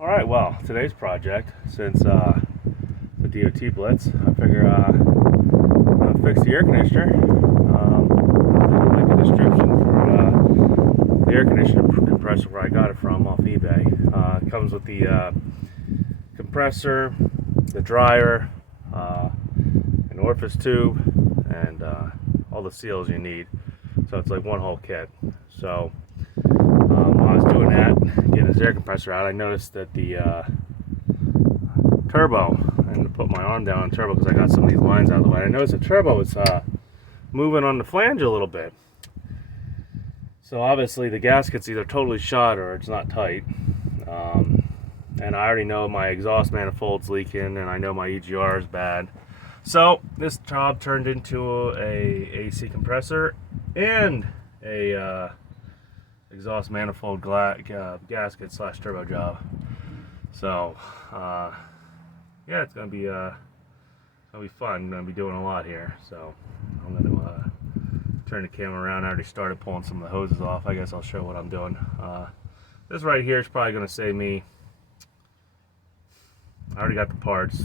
Alright, well, today's project, since the DOT blitz, I figure I'll fix the air conditioner. I'll link a description for the air conditioner compressor where I got it from off eBay. It comes with the compressor, the dryer, an orifice tube, and all the seals you need. So it's like one whole kit. So while I was doing that, getting this air compressor out, I noticed that the turbo, I had to put my arm down on turbo because I got some of these lines out of the way. I noticed the turbo was moving on the flange a little bit. So obviously the gasket's either totally shot or it's not tight. And I already know my exhaust manifold's leaking, and I know my EGR is bad. So this job turned into a AC compressor and a exhaust manifold gasket / turbo job. So yeah, it's gonna be fun. I'm gonna be doing a lot here. So I'm gonna turn the camera around. I already started pulling some of the hoses off. I guess I'll show what I'm doing. This right here is probably gonna save me. I already got the parts,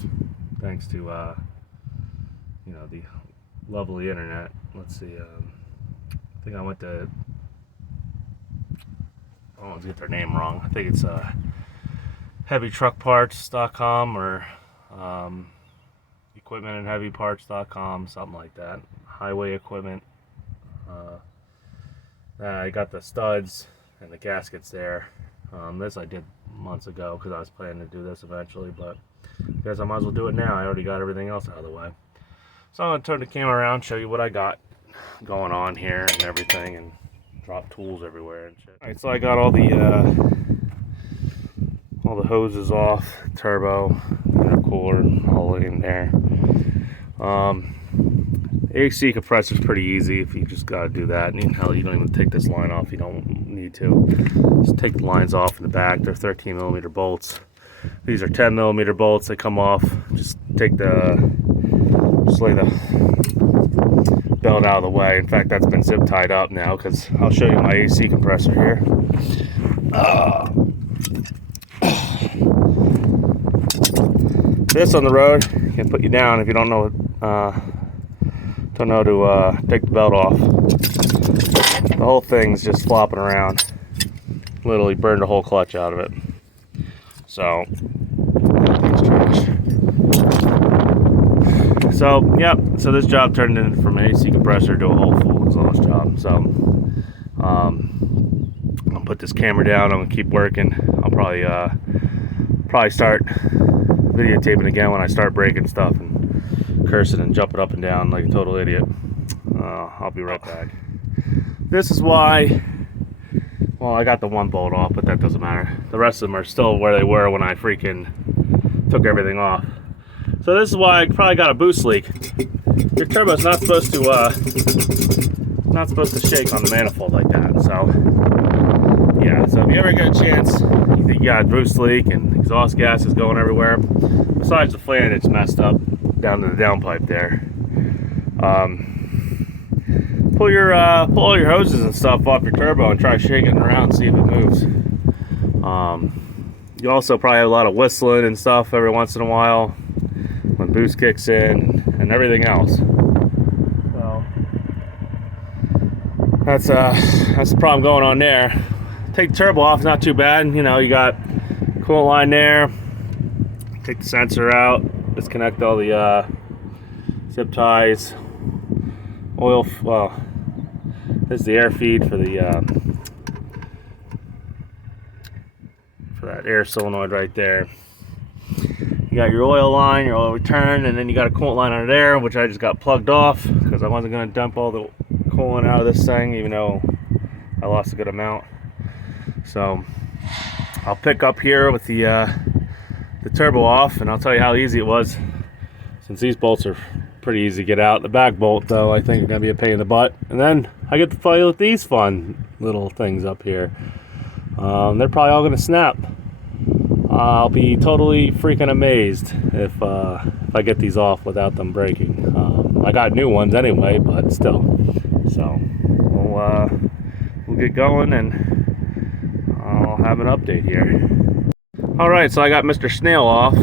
thanks to the lovely internet. Let's see. I think I went to. I don't want to get their name wrong. I think it's heavytruckparts.com or equipmentandheavyparts.com, something like that. Highway equipment. I got the studs and the gaskets there. This I did months ago because I was planning to do this eventually, but I guess I might as well do it now. I already got everything else out of the way. So I'm going to turn the camera around, show you what I got going on here and everything, and drop tools everywhere and shit. Alright, so I got all the hoses off, turbo, intercooler, all in there. AC compressor is pretty easy if you just gotta do that. And hell, you don't even take this line off. You don't need to. Just take the lines off in the back. They're 13mm bolts. These are 10mm bolts. They come off. Just lay the belt out of the way. In fact, that's been zip tied up now because I'll show you my AC compressor here. This on the road can put you down if you don't know to take the belt off. The whole thing's just flopping around. Literally burned the whole clutch out of it. So everything's trash. So yep, so this job turned into from an AC compressor to a whole full exhaust job. So I'll put this camera down. I'm gonna keep working. I'll probably start videotaping again when I start breaking stuff and cursing and jumping up and down like a total idiot. I'll be right back. This is why, well, I got the one bolt off, but that doesn't matter. The rest of them are still where they were when I freaking took everything off. So this is why I probably got a boost leak. Your turbo's not supposed to shake on the manifold like that. So yeah, so if you ever get a chance, you think you got a boost leak and exhaust gas is going everywhere, besides the flange, it's messed up down to the downpipe there. Pull all your hoses and stuff off your turbo and try shaking it around and see if it moves. You also probably have a lot of whistling and stuff every once in a while when boost kicks in and everything else. So that's the problem going on there. Take the turbo off, not too bad. You know, you got coolant line there. Take the sensor out. Disconnect all the zip ties. Oil. Well, this is the air feed for the for that air solenoid right there. You got your oil line, your oil return, and then you got a coolant line under there, which I just got plugged off because I wasn't going to dump all the coolant out of this thing, even though I lost a good amount. So I'll pick up here with the turbo off, and I'll tell you how easy it was, since these bolts are pretty easy to get out. The back bolt, though, I think are going to be a pain in the butt. And then I get to play with these fun little things up here. They're probably all going to snap. I'll be totally freaking amazed if I get these off without them breaking. I got new ones anyway, but still. So we'll get going, and I'll have an update here. Alright, so I got Mr. Snail off.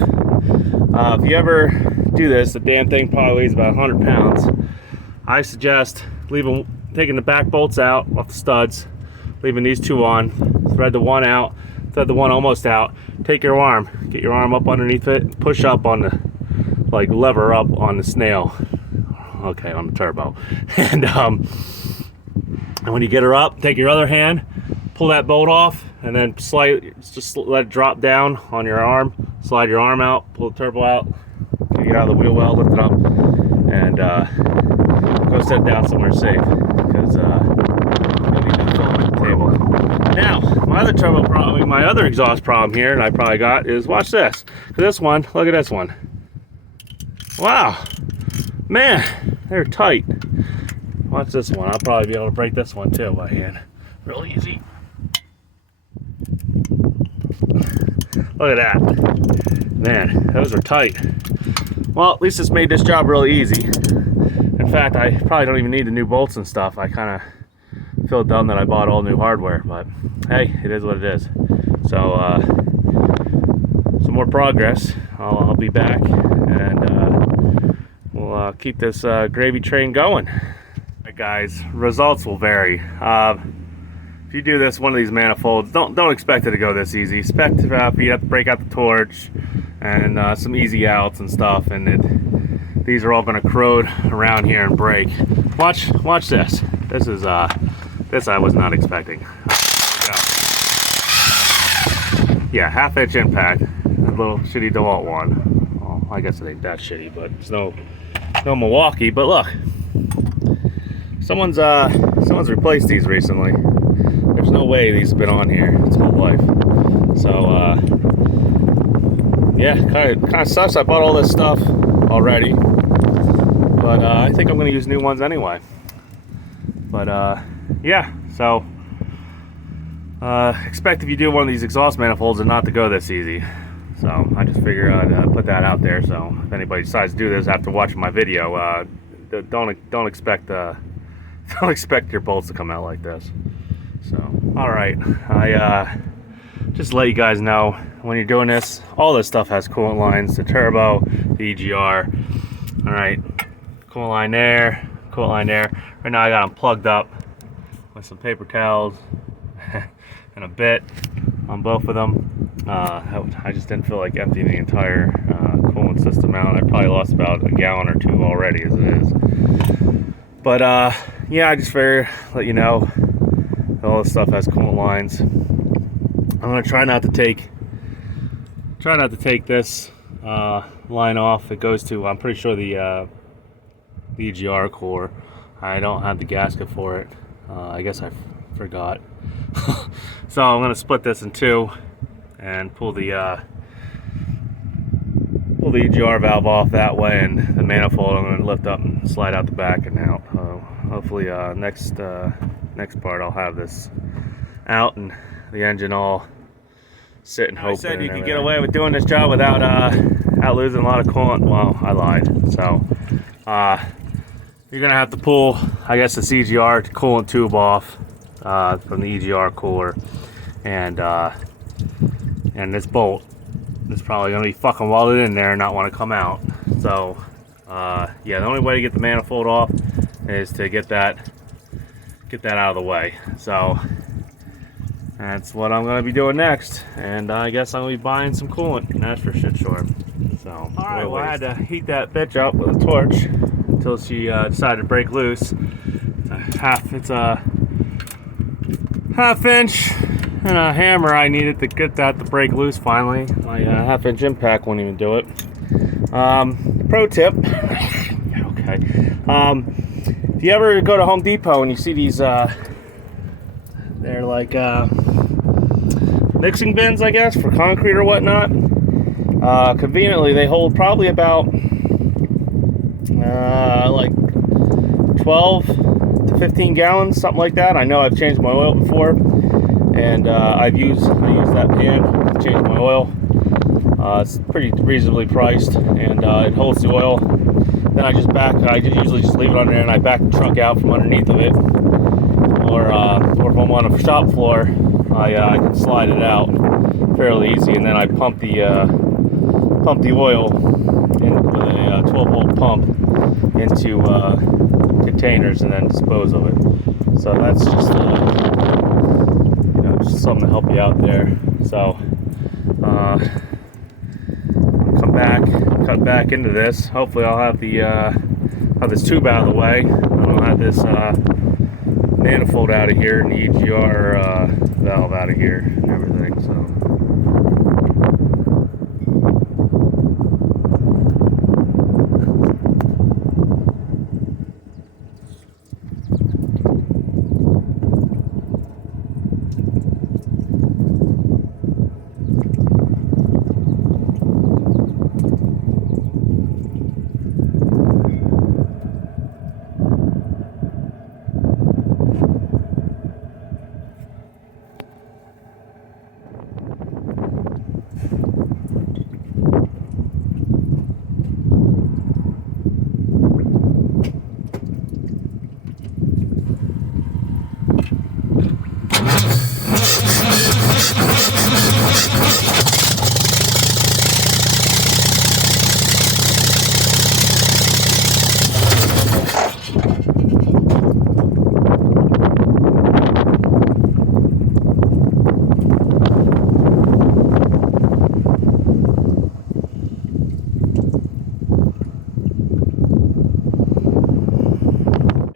If you ever do this, the damn thing probably weighs about 100 pounds. I suggest taking the back bolts out off the studs, leaving these two on, thread the one out, thread the one almost out, take your arm, get your arm up underneath it, push up on the, like lever up on the Snail. Okay, on the turbo. And when you get her up, take your other hand, pull that bolt off, and then just let it drop down on your arm, slide your arm out, pull the turbo out, get out of the wheel well, lift it up, and go set it down somewhere safe, because you'll need to fill it at the table. Now, my other turbo problem, my other exhaust problem here, and I probably got, is watch this. This one, look at this one. Wow, man, they're tight. Watch this one. I'll probably be able to break this one too by hand. Real easy. Look at that. Man, those are tight. Well, at least it's made this job really easy. In fact, I probably don't even need the new bolts and stuff. I kind of feel dumb that I bought all new hardware, but hey, it is what it is. So, some more progress. I'll be back, and we'll keep this gravy train going. Alright guys, results will vary. If you do this, one of these manifolds, don't expect it to go this easy. Expect you have to break out the torch and some easy outs and stuff, and these are all going to corrode around here and break. Watch this. This is this I was not expecting. There we go. Yeah, 1/2 inch impact. A little shitty DeWalt one. Well, I guess it ain't that shitty, but it's no Milwaukee. But look, someone's replaced these recently. There's no way these have been on here its whole life. So yeah, kind of sucks. I bought all this stuff already, but I think I'm going to use new ones anyway. But yeah, so expect if you do one of these exhaust manifolds, and not to go this easy. So I just figured I'd put that out there. So if anybody decides to do this after watching my video, don't expect your bolts to come out like this. So, all right, I just let you guys know, when you're doing this, all this stuff has coolant lines: the turbo, the EGR. All right, coolant line there, coolant line there. Right now I got them plugged up with some paper towels and a bit on both of them. I just didn't feel like emptying the entire coolant system out. I probably lost about a gallon or two already as it is. But yeah, I just figured let you know all this stuff has coolant lines. I'm gonna try not to take this line off. It goes to, I'm pretty sure, the EGR core. I don't have the gasket for it. I guess I forgot. So I'm gonna split this in two and pull the EGR valve off that way, and the manifold I'm going to lift up and slide out the back and out. Hopefully next part I'll have this out and the engine all sitting. I said you could get away with doing this job without losing a lot of coolant. Well, I lied. So you're going to have to pull, I guess, this EGR coolant tube off from the EGR cooler, and this bolt is probably going to be fucking welded in there and not want to come out. So yeah, the only way to get the manifold off is to get that out of the way. So that's what I'm going to be doing next, and I guess I'm going to be buying some coolant, and that's for shit sure. So alright, well, I had to heat that bitch up with a torch until she decided to break loose. It's a 1/2 inch and a hammer I needed to get that to break loose finally. My 1/2 inch impact won't even do it. Pro tip. Okay. If you ever go to Home Depot and you see these, they're like mixing bins, I guess, for concrete or whatnot. Conveniently, they hold probably about like 12 to 15 gallons, something like that. I know I've changed my oil before, and I use that pan to change my oil. It's pretty reasonably priced, and it holds the oil. Then I usually just leave it under there, and I back the trunk out from underneath of it. Or if I'm on a shop floor, I can slide it out fairly easy. And then I pump the oil in with a 12-volt pump into containers and then dispose of it. So that's just just something to help you out there. So cut back into this. Hopefully I'll have this tube out of the way. I'll have this manifold out of here and the EGR valve out of here and everything. So.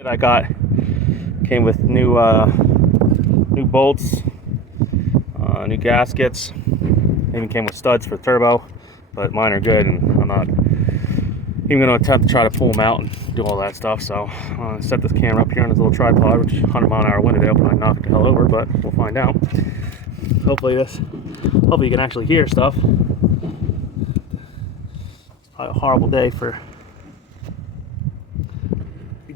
I got came with new bolts, new gaskets, even came with studs for turbo, but mine are good and I'm not even going to attempt to try to pull them out and do all that stuff. So I'm going to set this camera up here on this little tripod, which is 100-mile-an-hour wind today. I knock it the hell over, but we'll find out. Hopefully you can actually hear stuff. A horrible day for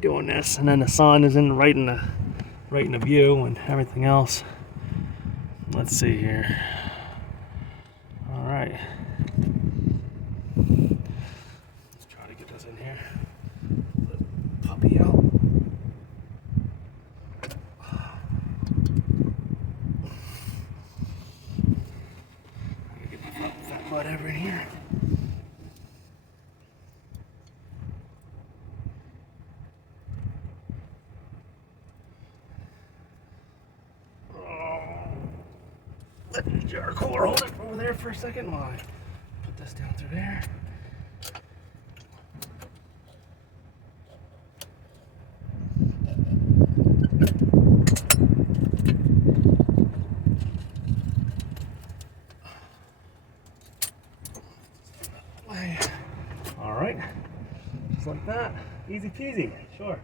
doing this, and then the sun is right in the view and everything else. Let's see here. All right, let's try to get this in here. Let the puppy out. Get my fat butt over in here. Let the jar cooler hold it over there for a second while I put this down through there. All right, just like that, easy peasy, sure.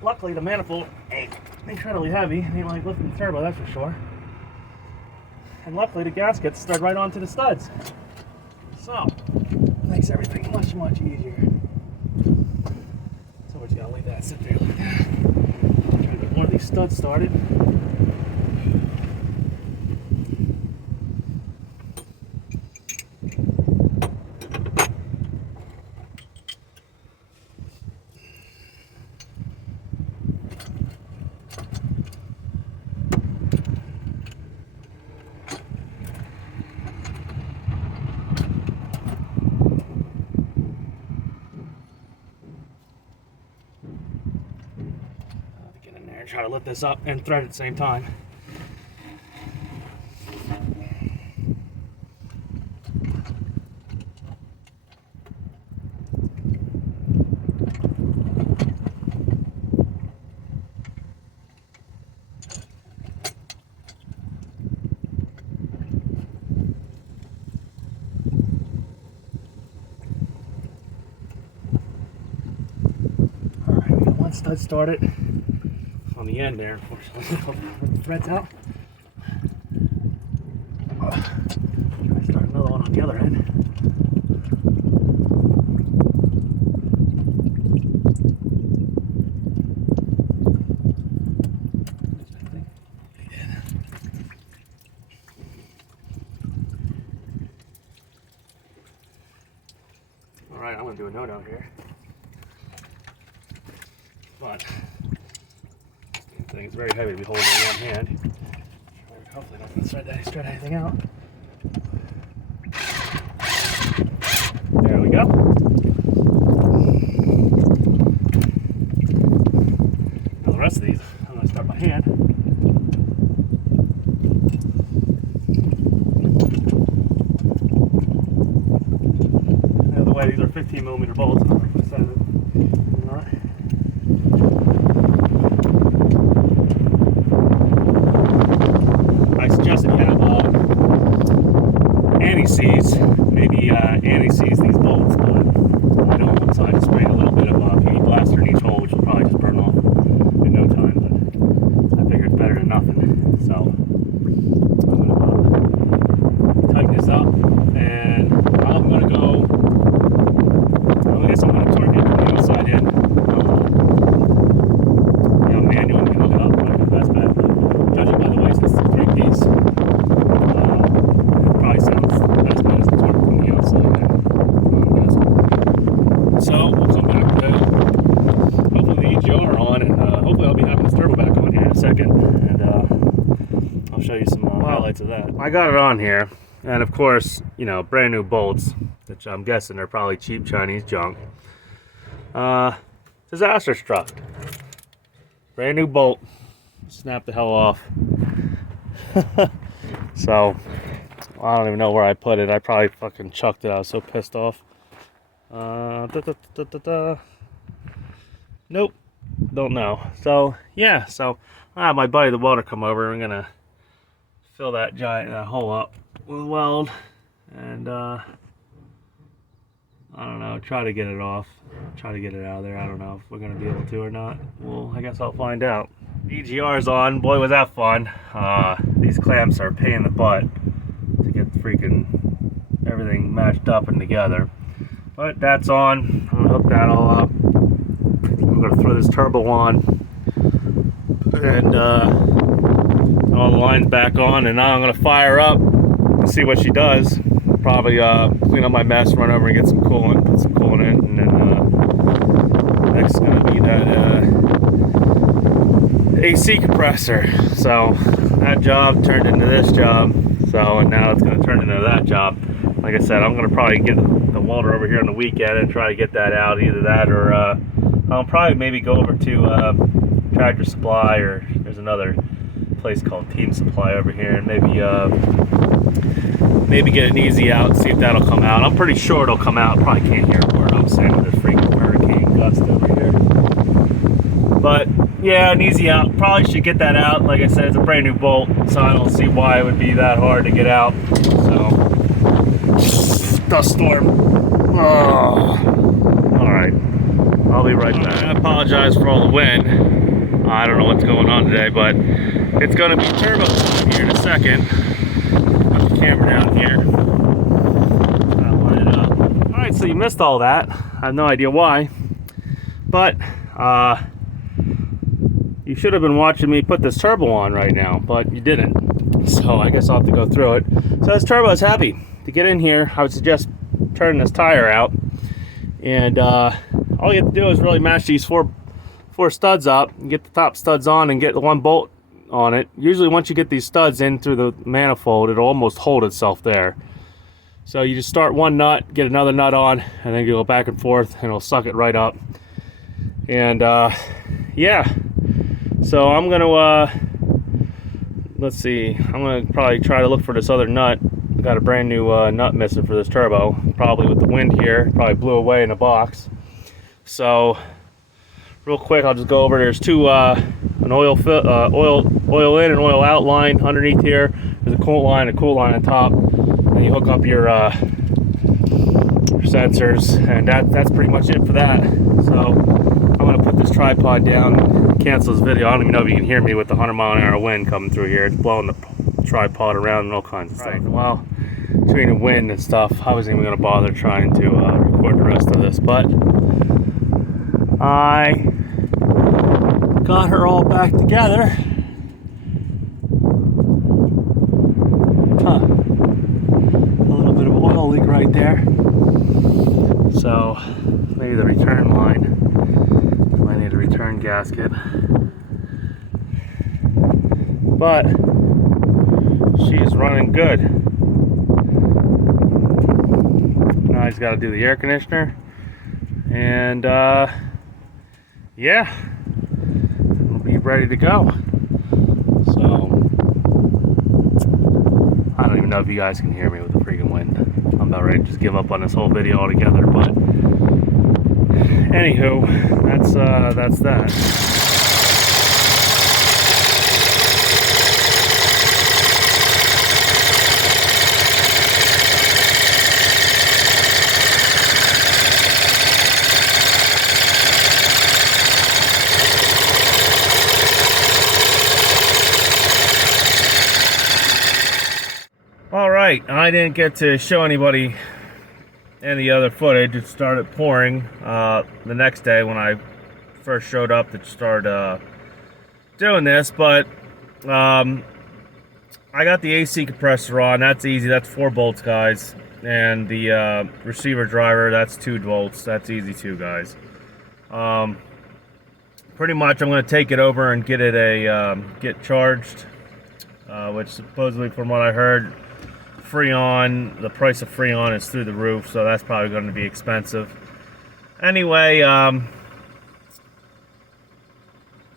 Luckily the manifold ain't incredibly heavy, ain't like lifting the turbo, that's for sure. And luckily the gaskets stud right onto the studs. So, makes everything much, much easier. So we're just gonna leave that sit there like that. Try to get one of these studs started. Try to lift this up and thread at the same time. All right, we got one stud started. On the end there, unfortunately, with the threads out. Try to start another one on the other end. All right, I'm going to do a note out here. But thing is very heavy to be holding in one hand. Hopefully not going to stretch anything out. way, these are 15mm bolts. I don't know if I said it or not. I suggested you have anti-seize, maybe anti-seize these bolts, but I don't, so I just sprayed a little bit of PV blaster in each hole, which will probably just burn off in no time, but I figured it's better than nothing. So I'm going to tighten this up, and I'm going to go, I guess I'm going to torque it from the outside in. Manual can hook it up, but that's bad. Judging by the way, since it's a 3-piece, it probably sounds as bad as the torque from the outside in. So we'll come back to hopefully the EGR on, and hopefully I'll be having this turbo back on here in a second, and I'll show you some highlights of that. I got it on here, and of course, you know, brand new bolts, which I'm guessing are probably cheap Chinese junk. Disaster struck. Brand new bolt, snap the hell off. So I don't even know where I put it. I probably fucking chucked it. I was so pissed off. Nope, don't know. So yeah, so I have my buddy the welder come over. I'm gonna fill that hole up with weld, and I don't know, try to get it off, try to get it out of there. I don't know if we're gonna be able to or not. Well, I guess I'll find out. EGR's on. Boy, was that fun. These clamps are a pain in the butt to get freaking everything matched up and together. But that's on. I'm gonna hook that all up. I'm gonna throw this turbo on, and all the lines back on, and now I'm gonna fire up and see what she does. Probably clean up my mess, run over and get some coolant, put some coolant in, and then next is gonna be that AC compressor. So that job turned into this job, and now it's gonna turn into that job. Like I said, I'm gonna probably get the welder over here on the weekend and try to get that out, either that or I'll probably maybe go over to Tractor Supply, or there's another place called Team Supply over here, and maybe get an easy out, see if that'll come out. I'm pretty sure it'll come out. Probably can't hear a word I'm saying with this freaking hurricane gust over here. But yeah, an easy out. Probably should get that out. Like I said, it's a brand new bolt, so I don't see why it would be that hard to get out. So, dust storm. Oh. Alright, I'll be right back. I apologize for all the wind. I don't know what's going on today, but it's going to be turbo time here in a second. Put the camera down here. I'll line it up. Alright, so you missed all that. I have no idea why. But, you should have been watching me put this turbo on right now, but you didn't. So I guess I'll have to go through it. So this turbo is heavy. To get in here, I would suggest turning this tire out. And all you have to do is really match these four studs up and get the top studs on and get the one bolt on it. Usually once you get these studs in through the manifold, it'll almost hold itself there. So you just start one nut, get another nut on, and then you go back and forth, and it'll suck it right up. And yeah, so I'm gonna let's see, I'm gonna probably try to look for this other nut. I got a brand new nut missing for this turbo, probably with the wind here, probably blew away in a box. So real quick, I'll just go over. There's two an oil in and oil out line underneath here. There's a cool line on top, and you hook up your sensors, and that's pretty much it for that. So I'm gonna put this tripod down, cancel this video. I don't even know if you can hear me with the 100-mile-an-hour wind coming through here. It's blowing the tripod around and all kinds of stuff. Well, between the wind and stuff, I wasn't even gonna bother trying to record the rest of this, but I got her all back together. Huh. A little bit of oil leak right there. So maybe the return line. I need a return gasket. But she's running good. Now I just got to do the air conditioner. And yeah, we'll be ready to go. So I don't even know if you guys can hear me with the freaking wind. I'm about ready to just give up on this whole video altogether. But anywho, that's that. Alright, I didn't get to show anybody any other footage. It started pouring the next day when I first showed up to start doing this, but I got the AC compressor on. That's easy. That's 4 bolts, guys. And the receiver driver, that's 2 volts. That's easy too, guys. Pretty much I'm going to take it over and get it get charged, which supposedly, from what I heard, Freon, the price of Freon is through the roof, so that's probably going to be expensive. Anyway,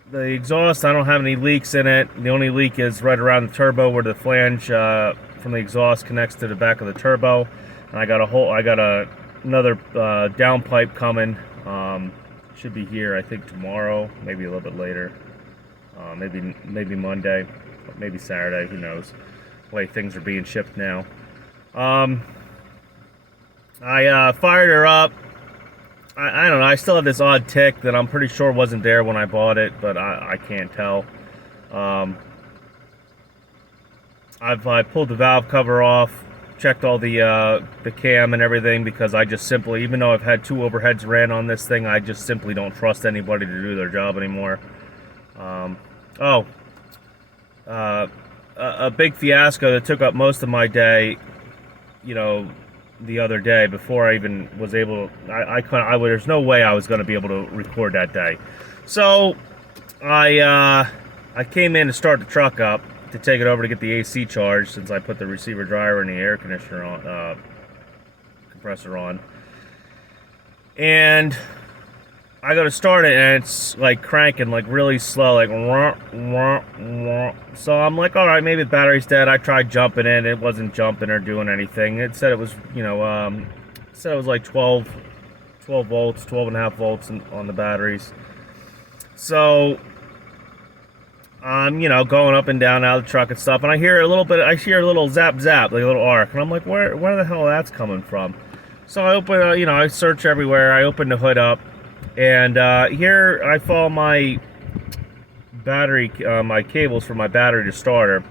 the exhaust, I don't have any leaks in it. The only leak is right around the turbo where the flange from the exhaust connects to the back of the turbo. And I got another downpipe coming. Should be here, I think, tomorrow, maybe a little bit later. Maybe Monday, maybe Saturday, who knows. Way things are being shipped now. I fired her up. I don't know, I still have this odd tick that I'm pretty sure wasn't there when I bought it, but I can't tell. I pulled the valve cover off, checked all the cam and everything, because I just simply, even though I've had 2 overheads ran on this thing, I just simply don't trust anybody to do their job anymore. A big fiasco that took up most of my day, you know, the other day before I even was able to, there's no way I was going to be able to record that day. So I came in to start the truck up to take it over to get the AC charged, since I put the receiver driver and the air conditioner on, compressor on, and I go to start it, and it's like cranking like really slow, like wah, wah, wah. So I'm like, all right, maybe the battery's dead. I tried jumping in, it wasn't jumping or doing anything. It said it was, you know, it said it was like 12 volts, 12.5 volts on the batteries. So I'm, you know, going up and down out of the truck and stuff, and I hear a little zap zap, like a little arc, and I'm like, where the hell that's coming from? So I open, you know, I search everywhere. I open the hood up. And here I follow my battery, my cables for my battery to starter.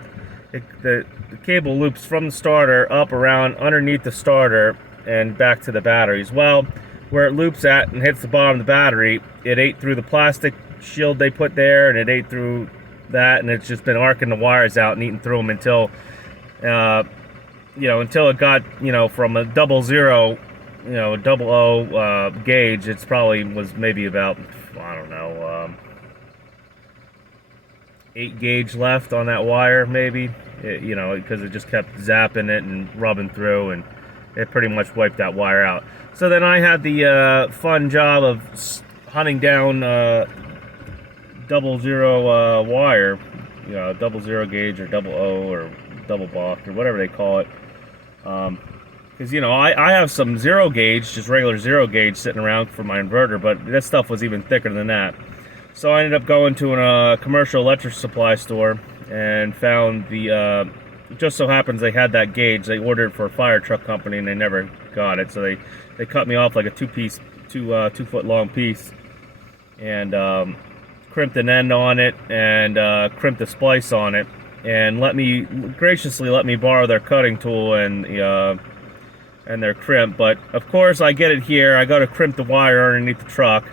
The cable loops from the starter up around underneath the starter and back to the batteries. Well, where it loops at and hits the bottom of the battery, it ate through the plastic shield they put there, and it ate through that, and it's just been arcing the wires out and eating through them until, you know, until it got, you know, from a 00, you know, 00 gauge, it's probably was maybe about, I don't know, 8 gauge left on that wire, maybe. You know, because it just kept zapping it and rubbing through, and it pretty much wiped that wire out. So then I had the fun job of hunting down 00 wire, you know, 00 gauge or 00 or double block or whatever they call it. Because, you know, I have some 0 gauge, just regular 0 gauge sitting around for my inverter, but this stuff was even thicker than that. So I ended up going to a commercial electric supply store and found the, just so happens they had that gauge. They ordered it for a fire truck company and they never got it. So they cut me off like a 2 foot long piece, and crimped an end on it, and crimped a splice on it, and graciously let me borrow their cutting tool and their crimp. But of course I get it here, I go to crimp the wire underneath the truck,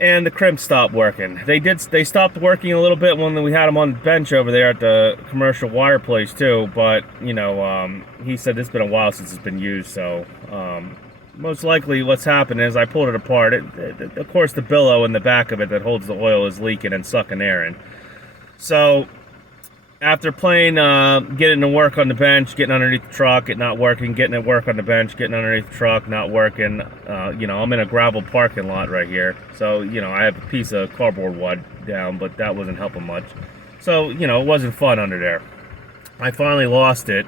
and the crimp stopped working. They stopped working a little bit when we had them on the bench over there at the commercial wire place too, but you know, he said it's been a while since it's been used, so most likely what's happened is I pulled it apart. Of course the billow in the back of it that holds the oil is leaking and sucking air in. So after playing, getting to work on the bench, getting underneath the truck, it not working, getting it work on the bench, getting underneath the truck, not working, you know, I'm in a gravel parking lot right here. So, you know, I have a piece of cardboard wood down, but that wasn't helping much. So, you know, it wasn't fun under there. I finally lost it.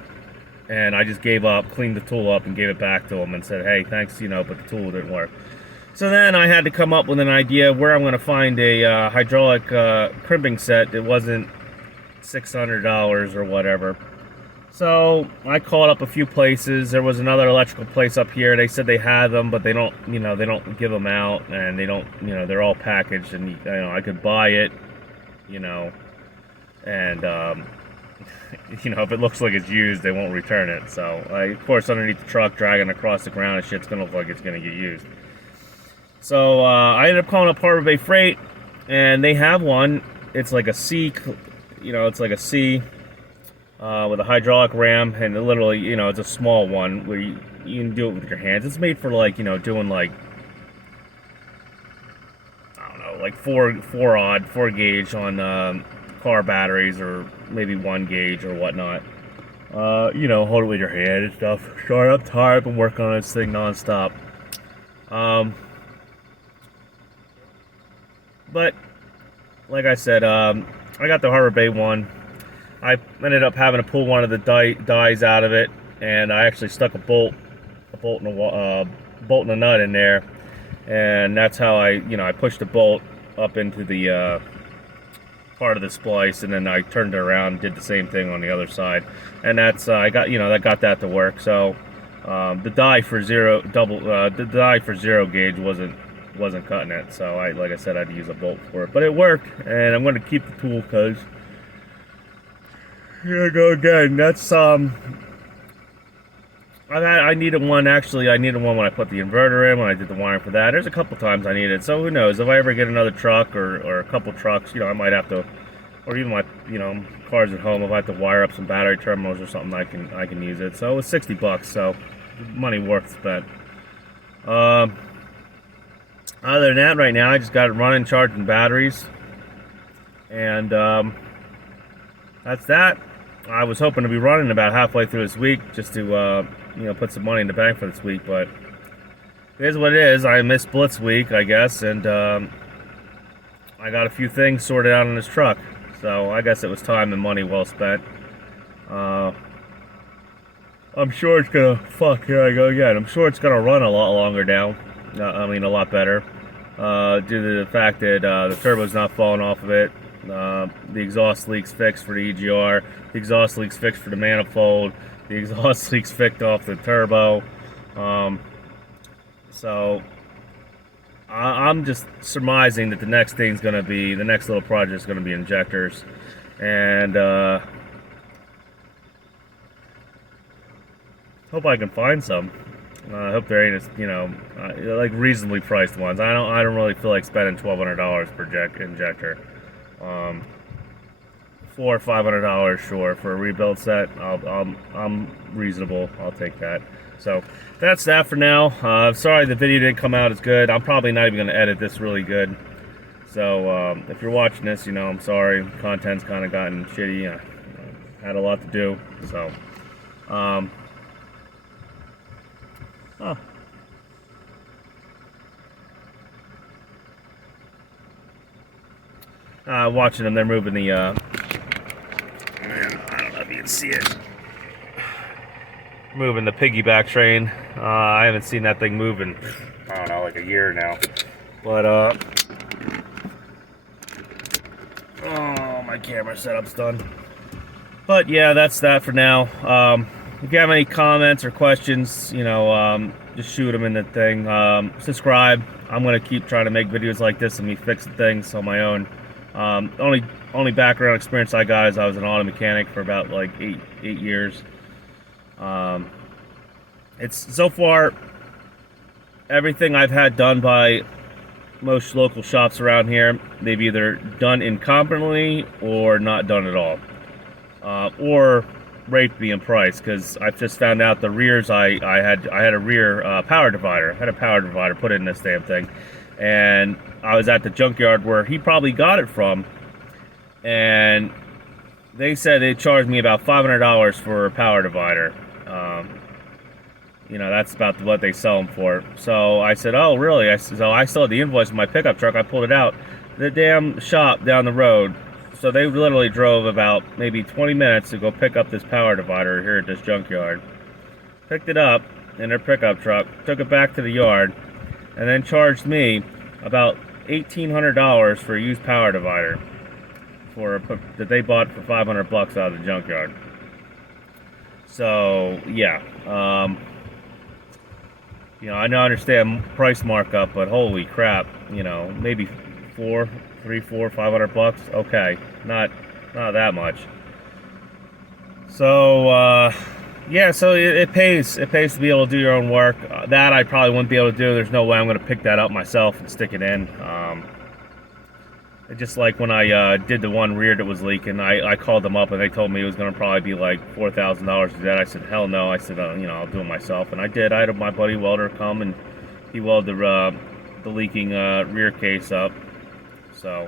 and I just gave up, cleaned the tool up, and gave it back to him and said, hey, thanks, but the tool didn't work. So then I had to come up with an idea where I'm going to find a hydraulic crimping set that wasn't $600 or whatever. So I called up a few places. There was another electrical place up here. They said they had them, but they don't, they don't give them out, and they don't, they're all packaged, and I could buy it, and if it looks like it's used, they won't return it. So of course, underneath the truck, dragging across the ground and shit's gonna look like it's gonna get used. So I ended up calling up Harbor Bay Freight, and they have one. It's like a C, it's like a C. With a hydraulic ram, and literally, it's a small one where you can do it with your hands. It's made for like, doing like, I don't know, like four gauge on car batteries, or maybe 1 gauge or whatnot. Hold it with your hand and stuff. Start up tired and work on this thing nonstop. But like I said, I got the Harbor Bay one. I ended up having to pull one of the dies out of it, and I actually stuck a bolt and a nut in there, and that's how I pushed the bolt up into the part of the splice, and then I turned it around and did the same thing on the other side, and that's I got that to work. So the die for zero gauge wasn't cutting it, so like I said, I had to use a bolt for it, but it worked, and I'm going to keep the tool because. Here I go again. That's I needed one, actually. I needed one when I put the inverter in, when I did the wiring for that. There's a couple times I needed it, so who knows, if I ever get another truck or a couple trucks, I might have to, or even my cars at home, if I have to wire up some battery terminals or something, I can use it. So it was $60, so money worth spent. Other than that, right now I just got it running, charging batteries, and that's that. I was hoping to be running about halfway through this week, just to put some money in the bank for this week, but it is what it is. I missed Blitz week, I guess, and I got a few things sorted out in this truck, so I guess it was time and money well spent. I'm sure it's gonna here I go again. I'm sure it's gonna run a lot longer now. A lot better, due to the fact that the turbo's not falling off of it. The exhaust leaks fixed for the EGR, the exhaust leaks fixed for the manifold, the exhaust leaks fixed off the turbo. So I'm just surmising that the next little project is going to be injectors, and hope I can find some. I hope there ain't like reasonably priced ones. I don't really feel like spending $1,200 per injector. $400 or $500, sure, for a rebuild set. I'm reasonable. I'll take that. So that's that for now. Sorry the video didn't come out as good. I'm probably not even going to edit this really good. So if you're watching this, I'm sorry. Content's kind of gotten shitty. I had a lot to do. So watching them, they're moving the, I don't know if you can see it, moving the piggyback train. I haven't seen that thing move in, I don't know, like a year now. But, oh, my camera setup's done. But, yeah, that's that for now. If you have any comments or questions, just shoot them in the thing. Subscribe. I'm going to keep trying to make videos like this and me fixing things on my own. Only background experience I got is I was an auto mechanic for about like eight years. It's so far everything I've had done by most local shops around here, they've either done incompetently or not done at all, or raped me in price, because I've just found out the rears I had a rear power divider. I had a power divider put in this damn thing, and I was at the junkyard where he probably got it from, and they said they charged me about $500 for a power divider. That's about what they sell them for. So I said, oh, really? So I still had the invoice in my pickup truck. I pulled it out. The damn shop down the road So they literally drove about maybe 20 minutes to go pick up this power divider here at this junkyard. Picked it up in their pickup truck, took it back to the yard, and then charged me about $1,800 for a used power divider that they bought for 500 bucks out of the junkyard. So yeah, you know, I understand price markup, but holy crap, you know, maybe 500 bucks. Okay, not that much. So yeah, so it pays. It pays to be able to do your own work. That I probably wouldn't be able to do. There's no way I'm going to pick that up myself and stick it in. Just like when I did the one rear that was leaking, I called them up and they told me it was going to probably be like $4,000 to that. I said, hell no. I said, you know, I'll do it myself. And I did. I had my buddy welder come and he welded the leaking rear case up. So,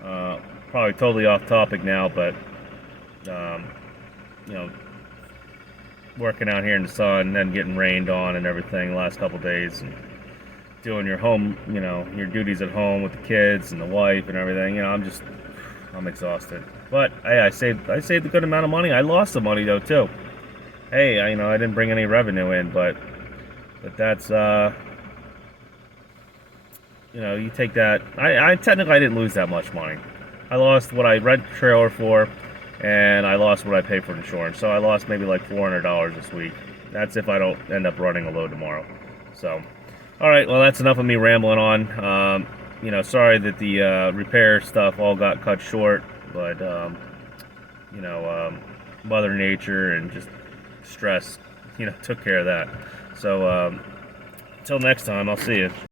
probably totally off topic now, but, you know, working out here in the sun and then getting rained on and everything the last couple days, and doing your home, you know, your duties at home with the kids and the wife and everything, you know, I'm exhausted. But hey, I saved a good amount of money. I lost some money though too. Hey, you know, I didn't bring any revenue in, but that's you know, you take that. I technically I didn't lose that much money. I lost what I rent the trailer for, and I lost what I pay for insurance. So I lost maybe like $400 this week. That's if I don't end up running a load tomorrow. So, all right, well, that's enough of me rambling on. You know, sorry that the repair stuff all got cut short, but you know, Mother Nature and just stress, you know, took care of that. So, until next time, I'll see you.